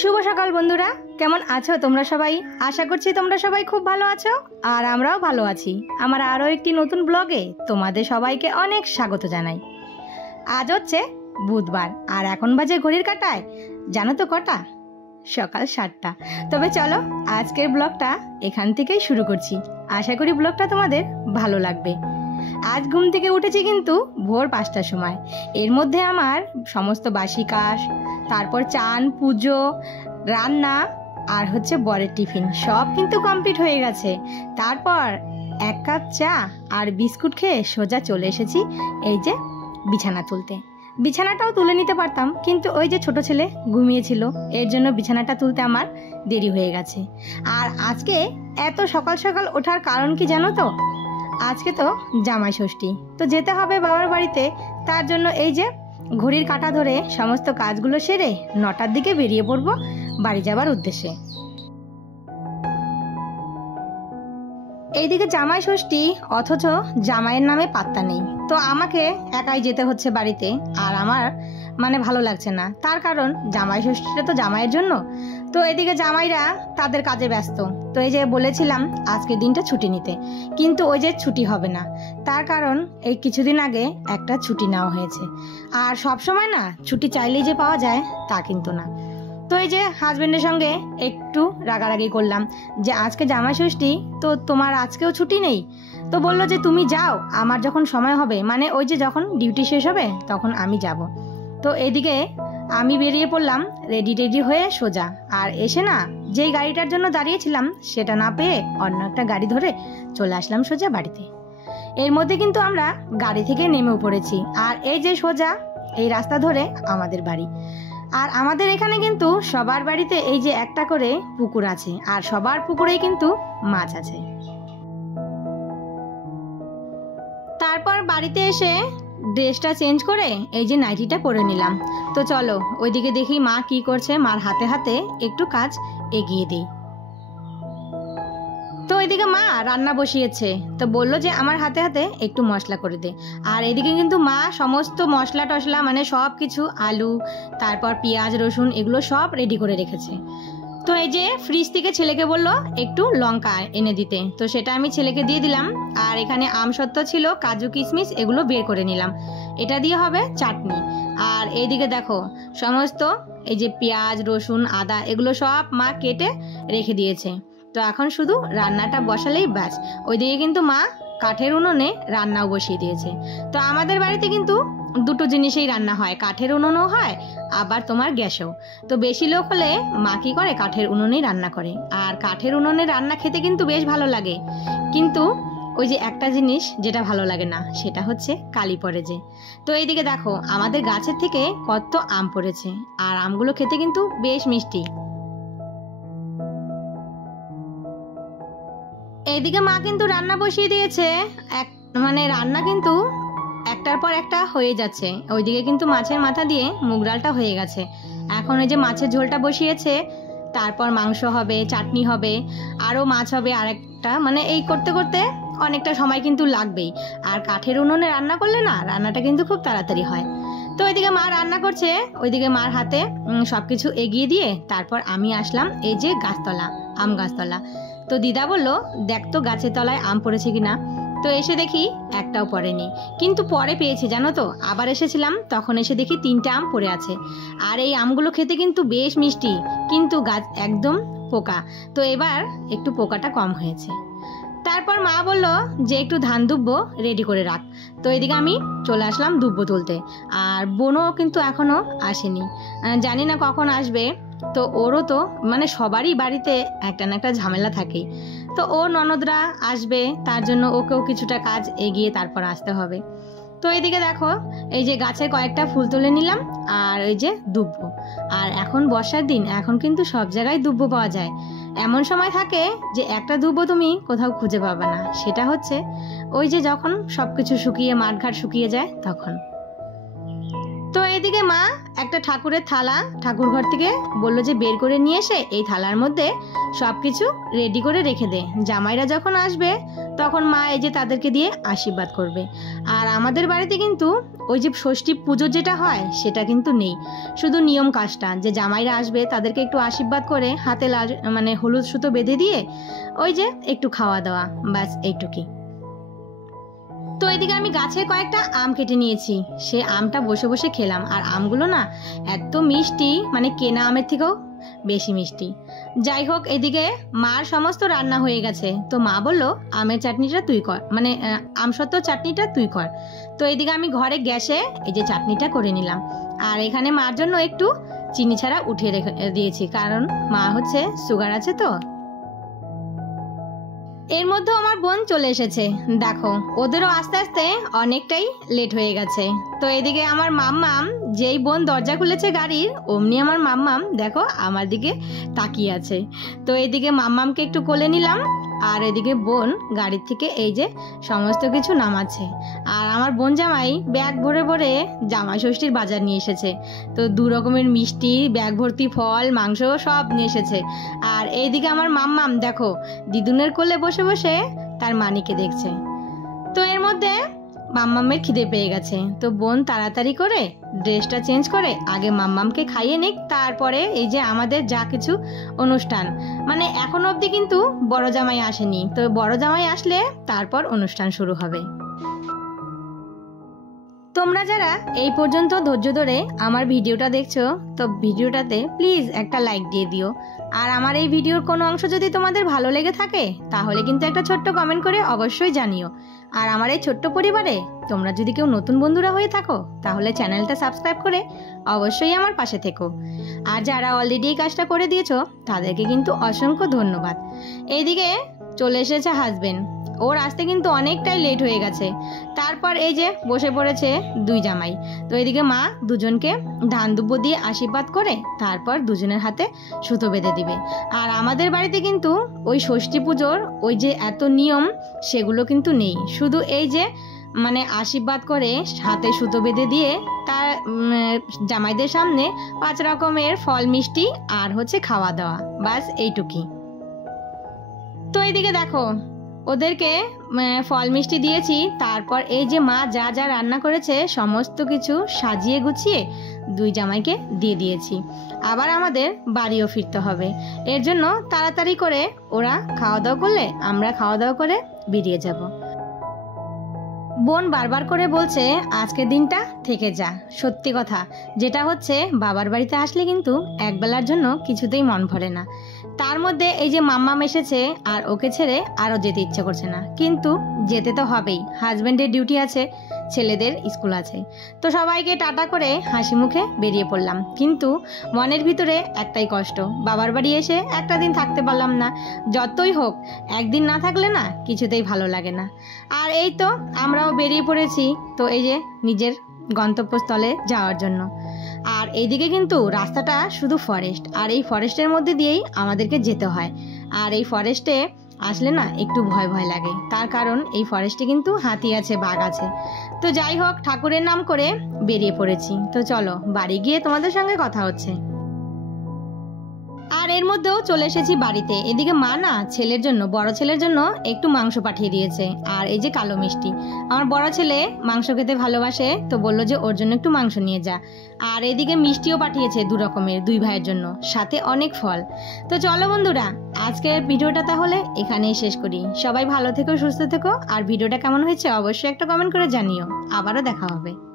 শুভ সকাল বন্ধুরা। কেমন আছো তোমরা সবাই? আশা করছি তোমরা সবাই খুব ভালো আছো আর আমরাও ভালো আছি। আমার আরও একটি নতুন ব্লগে তোমাদের সবাইকে অনেক স্বাগত জানাই। আজ হচ্ছে বুধবার, আর এখন বাজে ঘড়ির কাটায়। জানো তো কটা? সকাল সাতটা। তবে চলো, আজকের ব্লগটা এখান থেকেই শুরু করছি। আশা করি ব্লগটা তোমাদের ভালো লাগবে। আজ ঘুম থেকে উঠেছি কিন্তু ভোর পাঁচটার সময়। এর মধ্যে আমার সমস্ত বাসি কাজ তারপর চান, পুজো, রান্না আর হচ্ছে বরের টিফিন, সব কিন্তু কমপ্লিট হয়ে গেছে। তারপর এক কাপ চা আর বিস্কুট খেয়ে সোজা চলে এসেছি এই যে বিছানা তুলতে। বিছানাটাও তুলে নিতে পারতাম, কিন্তু ওই যে ছোট ছেলে ঘুমিয়েছিল, এর জন্য বিছানাটা তুলতে আমার দেরি হয়ে গেছে। আর আজকে এত সকাল সকাল ওঠার কারণ কি জানো তো? আজকে তো জামাই ষষ্ঠী, তো যেতে হবে বাবার বাড়িতে, তার জন্য এই যে ঘড়ির কাটা ধরে সমস্ত কাজগুলো সেরে নটার দিকে বেরিয়ে পড়ব বাড়ি যাবার উদ্দেশ্যে। এইদিকে জামাই ষষ্ঠী, অথচ জামাইয়ের নামে পাত্তা নেই। তো আমাকে একাই যেতে হচ্ছে বাড়িতে, আর আমার মানে ভালো লাগছে না। তার কারণ জামাই ষষ্ঠীটা তো জামাইয়ের জন্য। তো এদিকে জামাইরা তাদের কাজে ব্যস্ত। তো এই যে বলেছিলাম আজকের দিনটা ছুটি নিতে। কিন্তু ওই যে ছুটি হবে না। তার কারণ এই কিছুদিন আগে একটা ছুটি নেওয়া হয়েছে। আর সব সময় না, ছুটি চাইলেই যে পাওয়া যায়, তা কিন্তু না। তো এই যে হাজবেন্ডের সঙ্গে একটু রাগারাগি করলাম যে, আজকে জামাই ষষ্ঠী, তো তোমার আজকেও ছুটি নেই? তো বলল যে, তুমি যাও, আমার যখন সময় হবে। মানে ওই যে যখন ডিউটি শেষ হবে, তখন আমি যাব। তো এদিকে আমি বেরিয়ে পড়লাম রেডি টেডি হয়ে সোজা। আর এসে না, যেই গাড়িটার জন্য দাঁড়িয়েছিলাম, সেটা না পেয়ে অন্য একটা গাড়ি ধরে চলে আসলাম সোজা বাড়িতে। এর মধ্যে কিন্তু আমরা গাড়ি থেকে নেমেও পড়েছি আর এই যে সোজা, এই রাস্তা ধরে আমাদের বাড়ি। আর আমাদের এখানে কিন্তু সবার বাড়িতে এই যে একটা করে পুকুর আছে, আর সবার পুকুরেই কিন্তু মাছ আছে। তারপর বাড়িতে এসে ড্রেসটা চেঞ্জ করে এই যে নাইটিটা পরে নিলাম। তো চলো, ওইদিকে দেখি মা কি করছে। মার হাতে হাতে একটু কাজ এগিয়ে দিই। তো এদিকে মা রান্না বসিয়েছে। তো বলল যে আমার হাতে হাতে একটু মশলা করে দে। আর এদিকে কিন্তু মা সমস্ত মশলা টশলা মানে সব কিছু আলু, তারপর পেঁয়াজ, রসুন এগুলো সব রেডি করে রেখেছে। তো এই যে ফ্রিজ থেকে ছেলেকে বলল একটু লঙ্কা এনে দিতে। তো সেটা আমি ছেলেকে দিয়ে দিলাম। আর এখানে আমসত্ত্ব ছিল, কাজু কিশমিশ, এগুলো বের করে নিলাম। এটা দিয়ে হবে চাটনি। আর এইদিকে দেখো, সমস্ত এই যে পেঁয়াজ, রসুন, আদা, এগুলো সব মা কেটে রেখে দিয়েছে। তো এখন শুধু রান্নাটা বসালেই ব্যাস। ওইদিকে কিন্তু মা কাঠের উনুনে রান্নাও বসিয়ে দিয়েছে। তো আমাদের বাড়িতে কিন্তু দুটো জিনিসেই রান্না হয়, কাঠের উনুনও হয়, আবার তোমার গ্যাসও। তো বেশি লোক হলে মা কি করে, কাঠের উনুনেই রান্না করে। আর কাঠের উনুনে রান্না খেতে কিন্তু বেশ ভালো লাগে। কিন্তু ওই যে একটা জিনিস যেটা ভালো লাগে না, সেটা হচ্ছে কালি পড়ে যে। তো এইদিকে দেখো, আমাদের গাছের থেকে কত আম পড়েছে, আর আমগুলো খেতে কিন্তু বেশ মিষ্টি। এইদিকে মা কিন্তু রান্না বসিয়ে দিয়েছে, এক মানে রান্না কিন্তু একটার পর একটা হয়ে যাচ্ছে। ওইদিকে কিন্তু মাছের মাথা দিয়ে মুগ ডালটা হয়ে গেছে। এখন ওই যে মাছের ঝোলটা বসিয়েছে, তারপর মাংস হবে, চাটনি হবে, আরও মাছ হবে আর একটা মানে এই করতে করতে অনেকটা সময় কিন্তু লাগবেই। আর কাঠের উনুনে রান্না করলে না, রান্নাটা কিন্তু খুব তাড়াতাড়ি হয়। তো ওইদিকে মা রান্না করছে, ওইদিকে মার হাতে সব কিছু এগিয়ে দিয়ে তারপর আমি আসলাম এই যে গাছতলা, আম গাছতলা। তো দিদা বলল, দেখ তো গাছের তলায় আম পড়েছে কিনা? তো এসে দেখি একটাও পড়েনি। কিন্তু পরে পেয়েছে, জানো তো? আবার এসেছিলাম, তখন এসে দেখি তিনটে আম পড়ে আছে। আর এই আমগুলো খেতে কিন্তু বেশ মিষ্টি, কিন্তু গাছ একদম পোকা। তো এবার একটু পোকাটা কম হয়েছে। তারপর মা বলল যে একটু ধান দুব্বো রেডি করে রাখ। তো এদিকে আমি চলে আসলাম দুব্বো তুলতে। আর বোনও কিন্তু এখনও আসেনি। জানি না কখন আসবে। তো ওরও তো মানে সবারই বাড়িতে একটা না একটা ঝামেলা থাকেই। তো ও ননদরা আসবে, তার জন্য ওকেও কিছুটা কাজ এগিয়ে তারপর আসতে হবে। তো এইদিকে দেখো, এই যে গাছে কয়েকটা ফুল তুলে নিলাম, আর ওই যে দুব্ব। আর এখন বর্ষার দিন, এখন কিন্তু সব জায়গায় দুব্ব পাওয়া যায়। এমন সময় থাকে যে একটা দুব্ব তুমি কোথাও খুঁজে পাবে না, সেটা হচ্ছে ওই যে যখন সব কিছু শুকিয়ে, মাঠঘাট শুকিয়ে যায়, তখন। তো এইদিকে মা, একটা ঠাকুরের থালা ঠাকুর ঘর থেকে বলল যে বের করে নিয়ে এসে এই থালার মধ্যে সব কিছু রেডি করে রেখে দে। জামাইরা যখন আসবে, তখন মা এই যে তাদেরকে দিয়ে আশীর্বাদ করবে। আর আমাদের বাড়িতে কিন্তু ওই যে ষষ্ঠী পুজো যেটা হয়, সেটা কিন্তু নেই। শুধু নিয়ম কাজটা, যে জামাইরা আসবে, তাদেরকে একটু আশীর্বাদ করে হাতে লাল মানে হলুদ সুতো বেঁধে দিয়ে ওই যে একটু খাওয়া দাওয়া ব্যাস এইটুকুই। তো এদিকে আমি গাছের কয়েকটা আম কেটে নিয়েছি। সে আমটা বসে বসে খেলাম। আর আমগুলো না এত মিষ্টি মানে কেনা আমের থেকেও বেশি মিষ্টি। যাই হোক, এদিকে মার সমস্ত রান্না হয়ে গেছে। তো মা বলল, আমের চাটনিটা তুই কর। মানে আমসত্ত্ব চাটনিটা তুই কর। তো এদিকে আমি ঘরে গ্যাসে এই যে চাটনিটা করে নিলাম। আর এখানে মার জন্য একটু চিনি ছাড়া উঠিয়ে রেখে, দিয়েছি। কারণ মা হচ্ছে সুগার আছে তো। এর মধ্যে আমার বোন চলে এসেছে। দেখো, ওদেরও আস্তে আস্তে অনেকটাই লেট হয়ে গেছে। তো এদিকে আমার মাম্মাম, যেই বোন দরজা খুলেছে গাড়ির, অমনি আমার মাম্মাম, দেখো, আমার দিকে তাকিয়ে আছে। তো এদিকে মাম্মামকে একটু কোলে নিলাম। আর এদিকে বোন গাড়ির থেকে এই যে সমস্ত কিছু নামাচ্ছে। আর আমার বোন জামাই ব্যাগ ভরে ভরে জামা ষষ্ঠীর বাজার নিয়ে এসেছে। তো দু রকমের মিষ্টি, ব্যাগ ভর্তি ফল, মাংস সব নিয়ে এসেছে। আর এইদিকে আমার মাম্মাম, দেখো, দিদুনের কোলে বসে বসে তার মানিকে দেখছে। মাম্মামের খিদে পেয়ে গেছে। তো বোন তাড়াতাড়ি করে ড্রেসটা চেঞ্জ করে আগে মাম্মামকে খাইয়ে নিক, তারপরে এই যে আমাদের যা কিছু অনুষ্ঠান। মানে এখন অবধি কিন্তু বড় জামাই আসেনি। তো বড় জামাই আসলে তারপর অনুষ্ঠান শুরু হবে। তোমরা যারা এই পর্যন্ত ধৈর্য ধরে আমার ভিডিওটা দেখছ, তো ভিডিওটাতে প্লিজ একটা লাইক দিয়ে দিও। আর আমার এই ভিডিওর কোনো অংশ যদি তোমাদের ভালো লেগে থাকে, তাহলে কিন্তু একটা ছোট্ট কমেন্ট করে অবশ্যই জানিও। আর আমার এই ছোট্ট পরিবারে তোমরা যদি কেউ নতুন বন্ধুরা হয়ে থাকো, তাহলে চ্যানেলটা সাবস্ক্রাইব করে অবশ্যই আমার পাশে থেকো। আর যারা অলরেডি এই কাজটা করে দিয়েছ, তাদেরকে কিন্তু অসংখ্য ধন্যবাদ। এইদিকে চলে এসেছে হাজবেন্ড ওর আসতে কিন্তু অনেকটাই লেট হয়ে গেছে। তারপর এই যে বসে পড়েছে দুই জামাই। তো এদিকে মা দুজনকে ধান দুব্বো দিয়ে আশীর্বাদ করে তারপর দুজনের হাতে সুতো বেঁধে দিবে। আর আমাদের বাড়িতে কিন্তু ওই ষষ্ঠী পুজোর ওই যে এত নিয়ম, সেগুলো কিন্তু নেই। শুধু এই যে মানে আশীর্বাদ করে হাতে সুতো বেঁধে দিয়ে তার জামাইদের সামনে পাঁচ রকমের ফল, মিষ্টি আর হচ্ছে খাওয়া দাওয়া। বাস এইটুকুই। তো এইদিকে দেখো ওদেরকে ফল মিষ্টি দিয়েছি। তারপর এই যে মা যা যা রান্না করেছে, সমস্ত কিছু সাজিয়ে গুছিয়ে দুই জামাইকে দিয়ে দিয়েছি। আবার আমাদের বাড়িও ফিরতে হবে। এর জন্য তাড়াতাড়ি করে ওরা খাওয়া দাওয়া করলে আমরা খাওয়া দাওয়া করে বেরিয়ে যাব। বোন বারবার করে বলছে, আজকের দিনটা থেকে যা। সত্যি কথা, যেটা হচ্ছে, বাবার বাড়িতে আসলে কিন্তু একবেলার জন্য কিছুতেই মন ভরে না। তার মধ্যে এই যে মাম্মাম এসেছে আর ওকে ছেড়ে আরও যেতে ইচ্ছে করছে না। কিন্তু যেতে তো হবেই হাজব্যান্ডের ডিউটি আছে। ছেলেদের স্কুল আছে। তো সবাইকে টাটা করে হাসি মুখে বেরিয়ে পড়লাম। কিন্তু মনের ভিতরে একটাই কষ্ট, বাবার বাড়ি এসে একটা দিন থাকতে পারলাম না। যতই হোক, একদিন না থাকলে না কিছুতেই ভালো লাগে না। আর এই তো আমরাও বেরিয়ে পড়েছি, তো এই যে নিজের গন্তব্যস্থলে যাওয়ার জন্য। আর এইদিকে কিন্তু রাস্তাটা শুধু ফরেস্ট আর এই ফরেস্টের মধ্যে দিয়েই আমাদেরকে যেতে হয়। আর এই ফরেস্টে আসলে না একটু ভয় ভয় লাগে। তার কারণ এই ফরেস্টে কিন্তু হাতি আছে, বাঘ আছে। তো যাই হোক, ঠাকুরের নাম করে বেরিয়ে পড়েছি। তো চলো, বাড়ি গিয়ে তোমাদের সঙ্গে কথা হচ্ছে। আর এর মধ্যেও চলে এসেছি বাড়িতে। এদিকে মা না ছেলের জন্য, বড় ছেলের জন্য একটু মাংস পাঠিয়ে দিয়েছে। আর এই যে কালো মিষ্টি। আমার বড় ছেলে মাংস খেতে ভালোবাসে, তো বলল যে ওর জন্য একটু মাংস নিয়ে যা। আর এদিকে মিষ্টিও পাঠিয়েছে দু রকমের, দুই ভাইয়ের জন্য, সাথে অনেক ফল। তো চলো বন্ধুরা, আজকের ভিডিওটা তাহলে এখানেই শেষ করি। সবাই ভালো থেকো, সুস্থ থেকো, আর ভিডিওটা কেমন হয়েছে অবশ্যই একটা কমেন্ট করে জানিও। আবারও দেখা হবে।